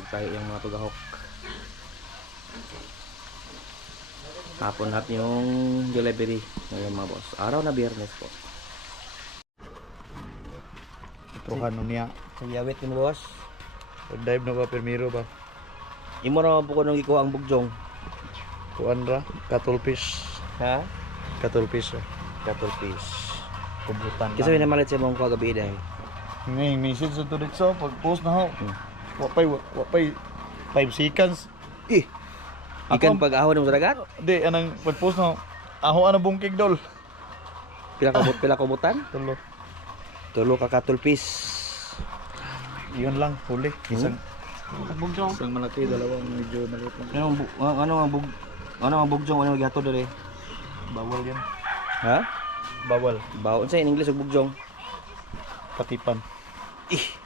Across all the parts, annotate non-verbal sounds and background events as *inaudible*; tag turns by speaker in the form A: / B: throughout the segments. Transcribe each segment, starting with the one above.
A: magtayo yung mga tugahok. Hapon hap yung delivery ngayon mga boss. Araw na biyernes po.
B: Truhan nun niya.
A: Sayawit ni boss.
B: Dive na ba permiro ba?
A: Imo na po ko nung ikuha ang bugjong.
B: Kuan ra, cattle fish.
A: Ha?
B: Cattle fish. ra.
A: Cattle fish.
B: Kubutan
A: Kasi
B: lang.
A: minamalit siya mong kagabi dahil.
B: Ngay message sa tulit so pag post na ho.
A: Hmm.
B: Wapay wapay 5 seconds.
A: Eh! Ikan pag ahon mo sa dagat?
B: Di anang pag post na ho. Aho ana bungkig dol.
A: Pila kabut pila kabutan?
B: Tulo.
A: Tulo ka cattle fish.
B: Yun lang huli. Isang
A: Bugjong.
B: isang malaki, dalawang medyo maliit.
A: Ano ang ano ang bug ano ang bugjong ano ang gihatod dere?
B: Bawal yan.
A: Ha?
B: Bawal.
A: Baon sa in English bugjong.
B: Patipan.
A: Ih.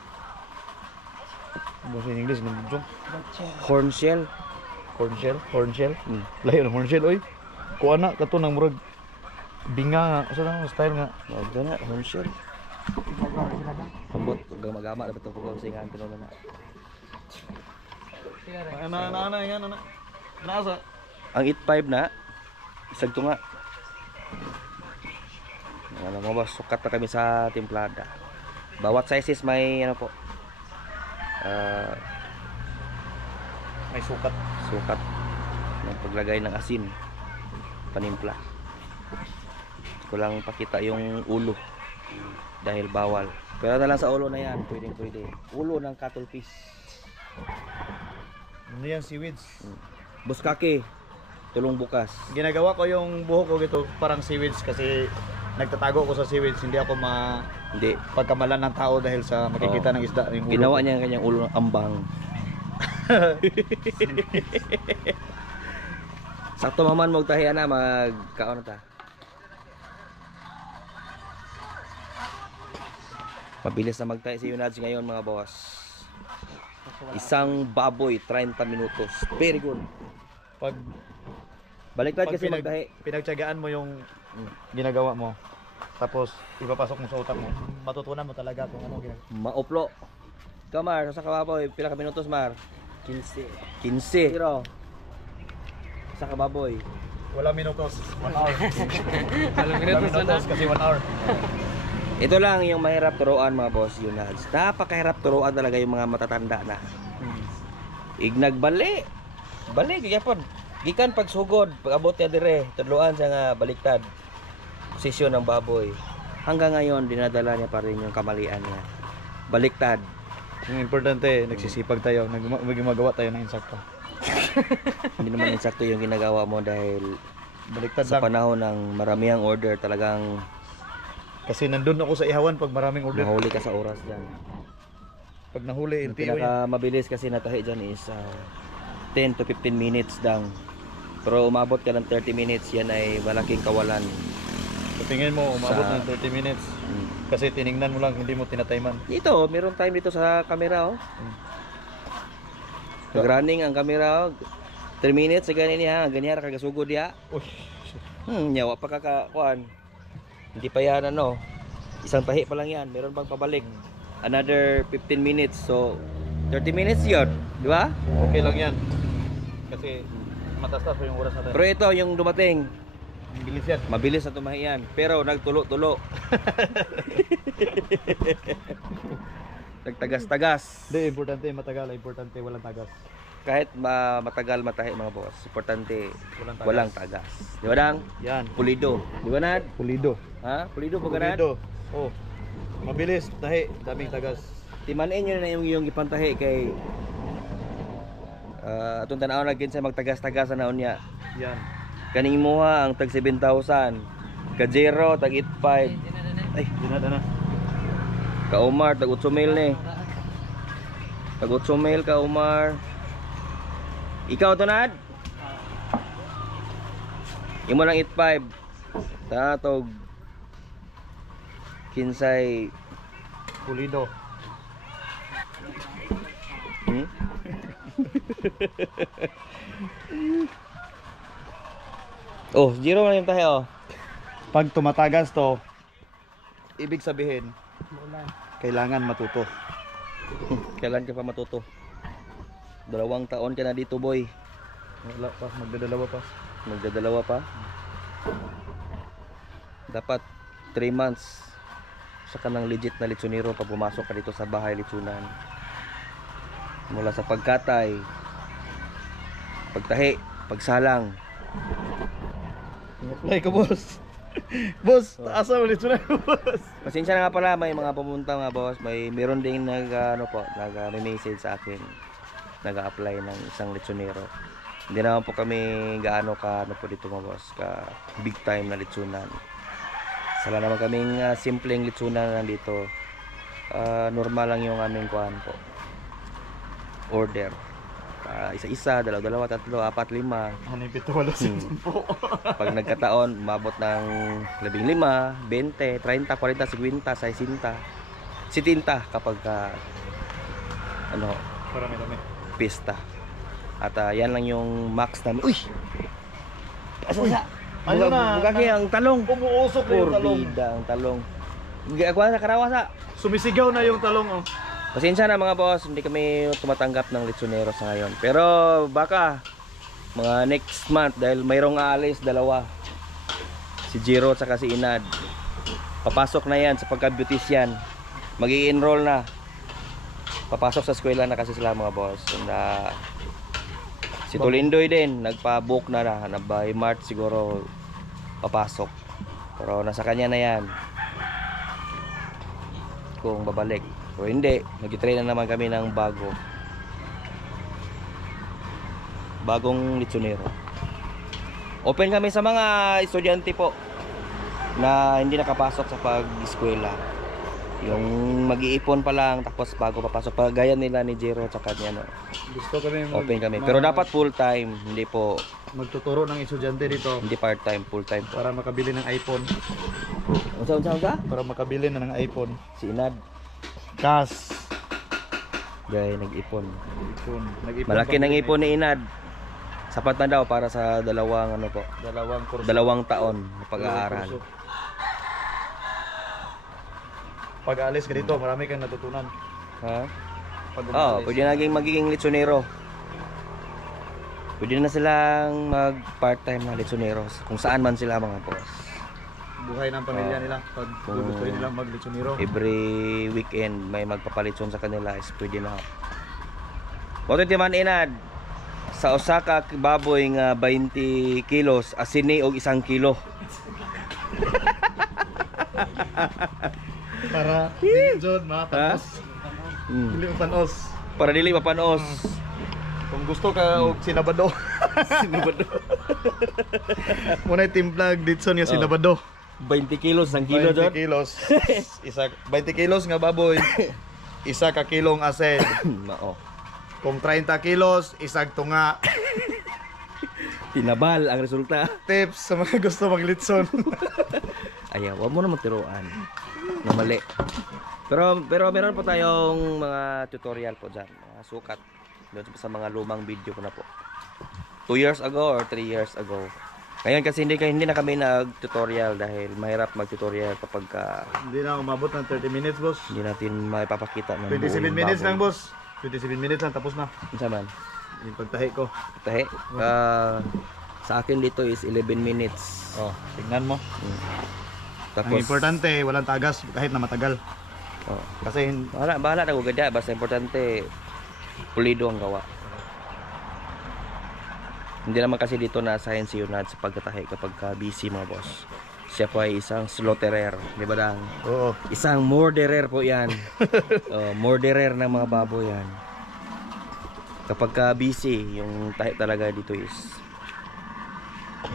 B: Ano sa English ng bujong?
A: Horn shell.
B: Corn shell, corn shell.
A: Hmm.
B: Layo ng corn shell oy. Kuha na kato nang murag binga nga, asa na style nga.
A: Wag na horn shell. Pambot gama-gama dapat to pag singan pero na.
B: Ana ana ana yan ana. Nasa
A: Ang 85 na isag to nga. Ano mo ba sukat na kami sa timplada. Bawat sizes may ano po. Ah,
B: may sukat.
A: sukat. Ng paglagay ng asin. Panimpla. Ko lang pakita yung ulo. Dahil bawal. Pero na lang sa ulo na yan. Pwedeng pwede. Ulo ng cattle fish.
B: Ano yan seaweeds?
A: buskake. Tulong bukas.
B: Ginagawa ko yung buhok ko gito parang seaweeds kasi nagtatago ko sa seaweeds hindi ako ma
A: hindi.
B: pagkamalan ng tao dahil sa makikita ng isda yung ulo
A: ginawa niya ang kanyang ulo ng ambang. *laughs* Sakto maman magtahi na magkaon ta. Mabilis na magtahi si Yunads ngayon mga boss. Isang baboy 30 minutos. Very good.
B: Pag,
A: baliktad
B: pag
A: kasi
B: pinag,
A: magtahi.
B: pinagtyagaan mo yung. Ginagawa mo tapos ipapasok mo sa utak mo matutunan mo talaga kung ano ginagawa
A: mauplo ikaw Mar sa kababoy pila ka minutos Mar 15 15 Zero. sa kababoy
B: wala minutos 1 hour *laughs* wala minutos kasi 1 hour
A: Ito lang yung mahirap turuan mga boss yun na. Napakahirap turuan talaga yung mga matatanda na. Ignag bali. Bali gyapon. Gikan pag sugod, pag abot niya dire, tudloan siya nga baliktad. Posisyon ng baboy. Hanggang ngayon dinadala niya pa rin yung kamalian niya. Baliktad.
B: yung importante nagsisipag tayo nag- gumagawa tayo ng insakto *laughs*
A: Hindi naman insakto yung ginagawa mo dahil
B: baliktad
A: sa
B: lang
A: panahon ng maramihang order talagang
B: kasi nandun ako sa ihawan pag maraming order
A: mahuli ka sa oras dyan.
B: pag nahuli
A: Yung
B: LTO
A: pinaka mabilis kasi natahi dyan is ah, 10 to 15 minutes lang. Pero umabot ka ng 30 minutes, yan ay malaking kawalan.
B: So tingin mo umabot
A: Sa-
B: ng 30 minutes
A: Mm.
B: kasi tiningnan mo lang hindi mo tinatayman
A: Dito, meron time dito sa camera oh.
B: Mm.
A: Nag-running ang camera oh. 3 minutes, ganin niya, ganyan kagasugod ya.
B: Uy,
A: Hmm, nyawa pa kakakuan. Hindi pa yan ano. Isang tahi pa lang yan, meron pang pabalik. Another 15 minutes, so 30 minutes yun, di ba?
B: okay lang yan kasi matastas pa yung oras natin
A: Pero ito, yung dumating,
B: ang bilis yan
A: Mabilis na tumahi yan, pero nagtulo-tulo. *laughs* Nagtagas-tagas.
B: hindi importante matagal importante walang tagas
A: Kahit ma matagal matahi mga boss, importante
B: walang tagas
A: walang tagas. Di ba dang?
B: yan
A: Pulido. Di ba Nad?
B: pulido
A: Ha? Pulido pa ganad?
B: pulido oh mabilis tahi daming tagas
A: Timanin nyo na yung yung ipantahi kay uh, atong tanaw na sa magtagas-tagas na niya.
B: yan
A: Kaning imuha ang tag 7,000. Ka zero tag 85. Ay,
B: dinada na
A: Ka Omar, tag 8 mil ni. Tag 8 mil ka Omar. Ikaw to nad? Imo lang 85. Tatog. Kinsay.
B: pulido
A: Hmm? *laughs* oh, zero na yung tayo.
B: Pag tumatagas to ibig sabihin kailangan matuto *laughs*
A: Kailan ka pa matuto? Dalawang taon ka na dito, boy.
B: Wala pa, magdadalawa pa.
A: Magdadalawa pa. Dapat 3 months sa kanang legit na lechonero pag pumasok ka dito sa bahay lechonan. Mula sa pagkatay, pagtahi, pagsalang.
B: Apply ka, boss. boss, taasa ulit na, boss.
A: Pasensya na nga pala, may mga pumunta mga boss. May meron ding nag ano po, nag uh, may message sa akin. Nag-apply ng isang lechonero. Hindi naman po kami gaano ka ano po dito mga boss, ka big time na lechonan. Sala naman kaming uh, simpleng lechonan nandito. Ah, normal lang yung aming kuhan po. Order. Ah, isa-isa, dalawa-dalawa, tatlo, apat, lima.
B: Ano yung pito, wala
A: Hmm. *laughs* Pag nagkataon, umabot ng 15, 20, 30, 40, 50, 60, 70 kapag ka, ano,
B: Parami kami.
A: pista. At ah, yan lang yung max namin. Uy! Asa sa?
B: Ayun na.
A: Bugagi ang talong.
B: Umuusok na yung talong.
A: Porbida ang talong. Ako sa karawasa.
B: Sumisigaw na yung talong, oh.
A: Pasensya na mga boss, hindi kami tumatanggap ng lechonero sa ngayon. Pero baka mga next month dahil mayroong aalis dalawa. Si Jiro at si Inad. Papasok na yan sa pagka-beautician. mag enroll na. Papasok sa eskwela na kasi sila mga boss. And, ah, si Tulindoy din, nagpa-book na na. na by March siguro papasok. Pero nasa kanya na yan. Kung babalik. O hindi, nag-train na naman kami ng bago. Bagong litsonero. Open kami sa mga estudyante po na hindi nakapasok sa pag-eskwela. Yung mag-iipon pa lang tapos bago papasok. Pag gaya nila ni Jero at niya no.
B: Gusto kami mag-
A: Open kami. Pero dapat full time, hindi po
B: magtuturo ng estudyante dito
A: hindi part time, full time po.
B: para makabili ng iPhone.
A: Unsa unsa unsa?
B: Para makabili na ng iPhone.
A: Si Inad,
B: Cash.
A: gay nag-ipon.
B: iPhone. Nag-ipon
A: Malaki nang ipon ni Inad. Sapat na daw para sa dalawang ano po,
B: Dalawang kurso.
A: dalawang taon na pag-aaral.
B: kurso. Pag alis ka dito, marami kang natutunan.
A: Ha?
B: Pag
A: Oo,
B: umalis.
A: pwede na naging magiging lechonero. Pwede na silang mag part-time na lechoneros kung saan man sila mga boss.
B: Buhay ng pamilya
A: Oo.
B: nila pag
A: Kung-
B: gusto nila maglitsonero.
A: Every weekend may magpapalechon sa kanila is pwede na. Moto ti man inad sa Osaka baboy nga 20 kilos asini og isang kilo. *laughs*
B: Para dili jud mapanos.
A: Mm. Para dili mapanos.
B: Kung gusto ka og sinabado. *laughs* sinabado. *laughs* Muna timplag dito nga
A: Oh.
B: sinabado.
A: 20 kilos ang kilo
B: 20
A: jud.
B: kilos. *laughs* Isa 20 kilos nga baboy. Isa ka kilong asin. *laughs*
A: Mao.
B: Kung 30 kilos, isag tunga.
A: Tinabal ang resulta.
B: Tips sa mga gusto maglitson. *laughs*
A: Ayaw, wag mo naman tiruan. Na mali. Pero pero meron po tayong mga tutorial po dyan. Mga sukat. Doon sa mga lumang video ko na po. 2 years ago or 3 years ago. Ngayon kasi hindi, hindi na kami nag-tutorial dahil mahirap mag-tutorial kapag ka
B: Hindi na umabot ng 30 minutes, boss.
A: hindi natin maipapakita ng
B: 27
A: buong
B: minutes
A: baboy.
B: lang, boss. 27 minutes lang, tapos na.
A: Ano man?
B: Yung pagtahi ko.
A: Tahi. Ah, sa akin dito is 11 minutes.
B: Oh, tingnan mo.
A: Mm.
B: Ang
A: Tapos,
B: importante, walang tagas kahit na matagal.
A: oh,
B: Kasi hin-
A: bahala, bahala na gada. Basta importante, pulido ang gawa. Hindi naman kasi dito na-assign si Yunad sa pagkatahi kapag ka busy mga boss. Siya po ay isang slaughterer, di ba dang?
B: Oo.
A: Isang murderer po yan. *laughs* oh, murderer ng mga baboy yan. Kapag ka busy, yung tahi talaga dito is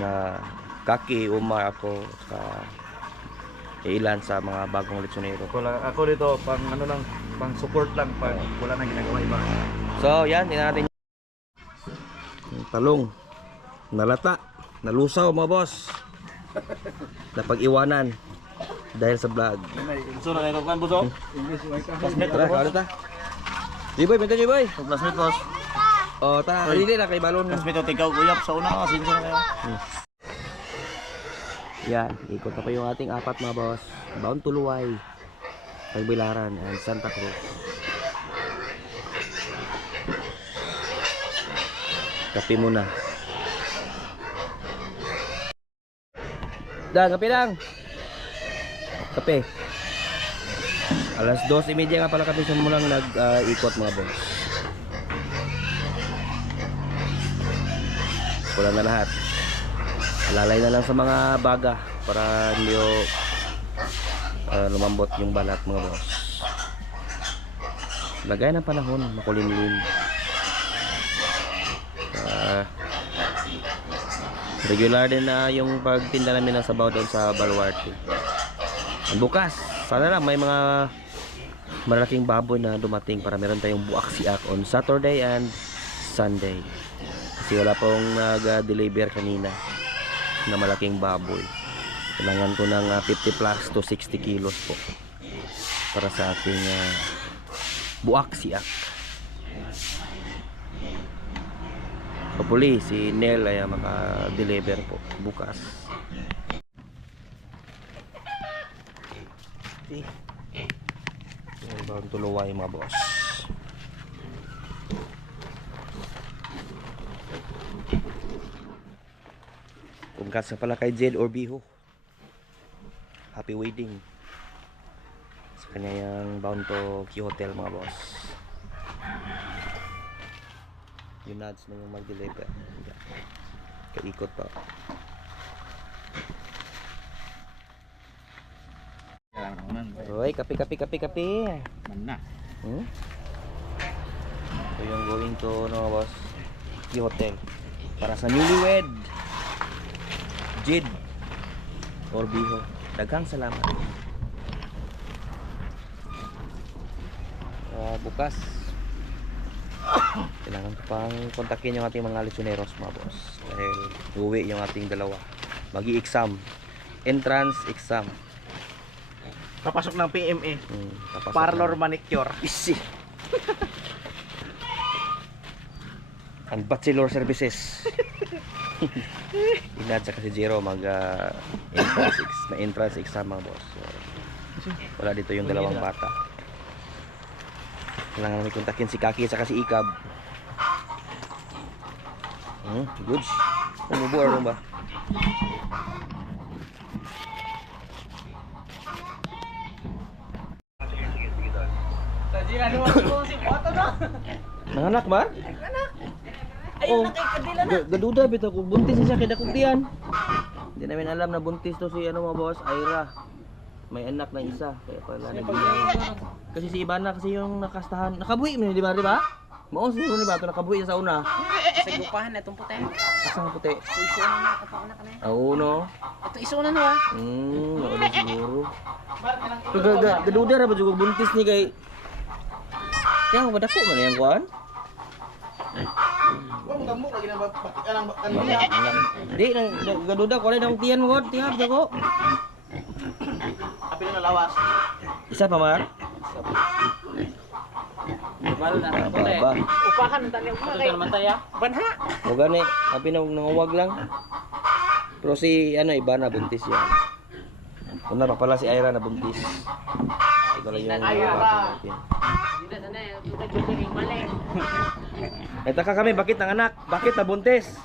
A: na kaki, umar ako sa ilan sa mga bagong lechonero.
B: Ako, lang, ako dito, pang ano lang, pang support lang pag wala nang ginagawa iba.
A: So, yan, tingnan natin talong. Nalata, nalusaw mga boss. Napag-iwanan dahil sa vlog.
B: So na kayo kan buso? Classmate
A: Tara, kaulit ta. Jiboy, benta Jiboy.
B: Classmate boss.
A: Oh, ta, hindi na kay balon.
B: Classmate ikaw uyap sa una, sinso na kayo.
A: Yan, ikot na pa yung ating apat mga boss. Bound Tuluway, Pagbilaran, and Santa Cruz. Kape muna. Dan, kape lang. Kape. Alas 12.30 nga pala kami simulang nag-ikot mga boss. Wala na lahat. Lalay na lang sa mga baga para hindi ah, lumambot yung balat mga boss. Lagay ng panahon, makulimlim. Regular din na yung pagtinda namin ng sabaw doon sa Baluarte. Bukas, sana lang may mga malaking baboy na dumating para meron tayong buak siak on Saturday and Sunday. Kasi wala pong nag-deliver kanina na malaking baboy. Kailangan ko ng ah, 50 plus to 60 kilos po para sa ating ah, buak Hopefully, si Nel ay ah, maka-deliver po bukas. Okay. Yung bagong tuluway mga boss. Congrats na pala kay Jed Orbiho. Happy wedding. Sa kanya yung bound to Q Hotel mga boss. Yung nuts na yung mag-deliver. Kaikot pa. Uy, kape, kape, kape, kape.
B: Man na.
A: Hmm? Ito yung going to, no, boss, Q Hotel. Para sa newlywed. Jid. Orbiho. Daghang salamat. Ah, bukas. Kailangan ko pang kontakin yung ating mga lesioneros, mga boss. Dahil uwi yung ating dalawa. Magi-exam. Entrance exam.
B: Papasok ng PMA.
A: Hmm,
B: Parlor
A: na.
B: manicure. *laughs*
A: Easy. Ang bachelor services. *laughs* Inad sa kasi zero mag ah, entrance, ex- may entrance exam mga boss. So, wala dito yung dalawang bata. Kailangan namin kontakin si Kaki sa si Ikab. Hmm, goods. Umubo ano ba? *laughs* Nanganak ba?
C: Ayun
A: Oh.
C: na kay kadila na.
A: Ga- Gaduda bito ko buntis siya kay dakong tiyan. Hindi namin alam na buntis to si ano mga boss, Ira. May anak na isa kaya pala nagbilang. Kasi si Ibana kasi yung nakastahan. Nakabuhi mo di ba, di ba? Mao siguro ni Bato nakabuhi sa una.
C: Sa gupahan na itong puti.
A: Asang puti.
C: So iso na na kapaon na ka na.
A: Ah, uno.
C: Ito iso na na.
A: Hmm, wala siguro. Pero ga, ga, gaduda ra ba kung buntis ni kay Kaya mo dako man yang kuan? Di nang gaduda ko rin ang tiyan mo god, tihap ko.
B: Apil na lawas.
A: Isa pa mar?
C: Mal na
A: Ba, ba, ba.
C: Upahan ang tanya ko kay. Banha.
A: O gani, happy na nanguwag lang. Pero si ano iba na buntis yan. Una pa pala si Ira na buntis. Ito lang yung natin.
C: Na na na.
A: Ay taka kami, bakit nanganak? Bakit nabuntis?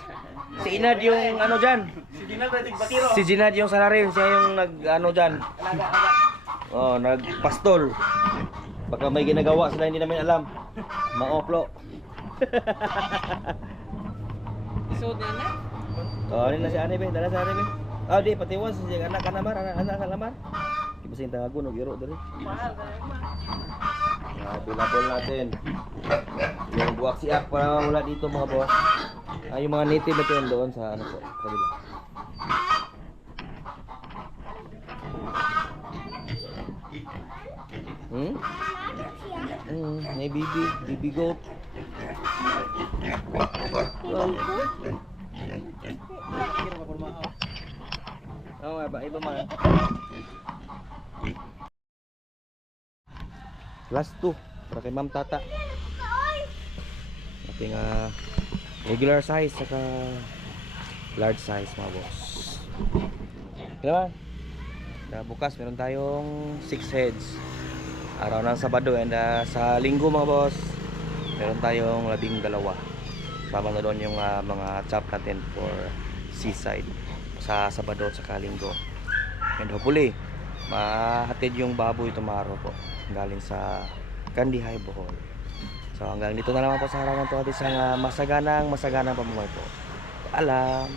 A: Si Inad yung ano dyan.
B: Si Ginal Redig Bakiro.
A: Si Jinad yung salarin, siya yung nag ano dyan. Oh, nagpastol. Baka may ginagawa sila hindi namin alam. Maoplo.
C: Iso na na.
A: Oh, ini na si Ane be, dala sa Ane be. Ah, di patiwan si anak ka naman, anak anak ka naman. Di ba sing tangago no giro dali. Ah, bilabol natin. Yung buwak siak para wala dito mga boss. Ah, yung mga native ito yun doon sa ano po, kabila. Hmm? Hmm, may bibi, bibi goat. Oo nga ba, iba man. Last two, para kay Ma'am Tata. Ating ah, regular size, saka large size mga boss. Ba? bukas meron tayong 6 heads. Araw ng Sabado and ah, sa Linggo mga boss, meron tayong labing dalawa. Sama na doon yung ah, mga chop natin for seaside sa Sabado at sa Linggo. And hopefully, mahatid yung baboy tomorrow po galing sa Kandihay, Bohol. So hanggang dito na naman po sa harapan to at isang ah, masaganang masaganang pamumuhay po. Paalam!